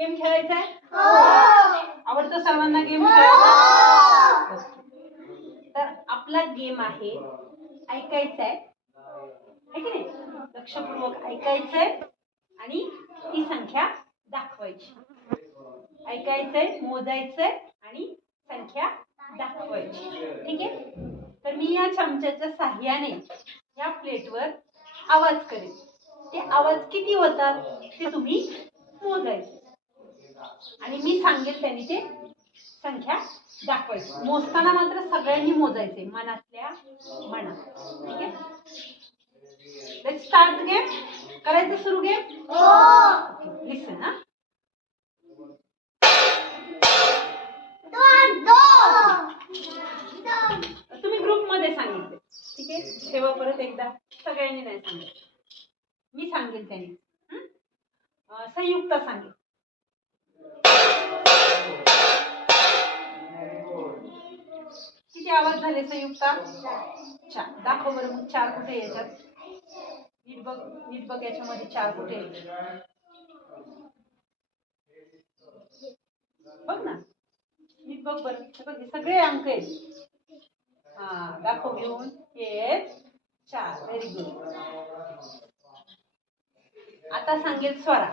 Game खेळायचा आहे? आवडतं सर्वांना गेम खेळायचा? तर आपला गेम आहे ऐकायचा आहे की नाही? लक्षपूर्वक ऐकायचंय आणि ती संख्या दाखवायची. ऐकायचंय, मोजायचंय आणि संख्या दाखवायची. ठीक आहे? तर मी या चमच्याच्या साहाय्याने या प्लेटवर आवाज करेन. ते आवाज किती होतात ते तुम्ही मोजायचे आणि मी सांगेल त्यांनी ते संख्या दाखवायची. मोजताना मात्र सगळ्यांनी मोजायचे मनातल्या मनात. ठीक आहे? Let's start game. करायचं सुरू गेम? लिसन ना. तुम्ही ग्रुप मध्ये सांगितले. ठीक आहे? तेव्हा परत एकदा सगळ्यांनी नाही सांगितलं. मी सांगेल त्यांनी. संयुक्त सांगेल. किती आवाज झाले संयुक्ता? 4. दाखव बरं मग 4 कुठे याच्यात? नीट बघ याच्यामध्ये 4 कुठे? बघ ना, नीट बघ बरं. बघ सगळे अंक आहेत. हा, दाखव घेऊन. हे 4. Very good. आता सांगेल स्वरा.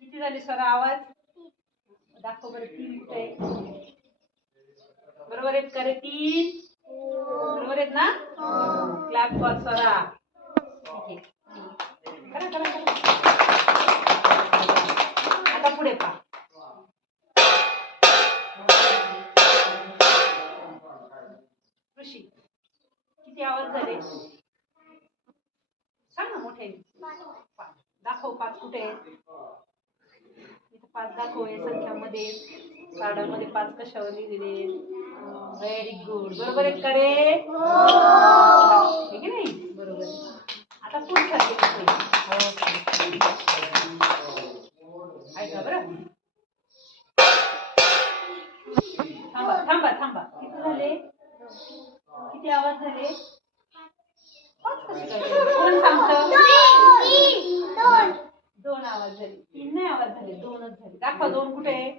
किती झाले स्वरा आवाज? दाखव बरं. 3 कुठे आहे? बरोबर आहेत का रे? 3 बरोबर आहेत ना? Clap for Swara. ठीक आहे, करा. आता पुढे पहा. ऋषी, किती आवाज झाले? सांग ना मोठे. दाखव 5 कुठे आहे? इथे 5 दाखव. या संख्यामध्ये कार्डामध्ये 5 कशावर लिहिलेले? Very good. बरोबर आहेत का रे? ठीक आहे नाही? बरोबर. आता पुढचा ऐका बरं. थांबा. किती झाले? किती आवाज झाले? 5 कसे काय? कोण सांगतं? 2 आवाज झाले. 3 नाही आवाज झाले, 2च झाले. दाखवा 2 कुठे आहे?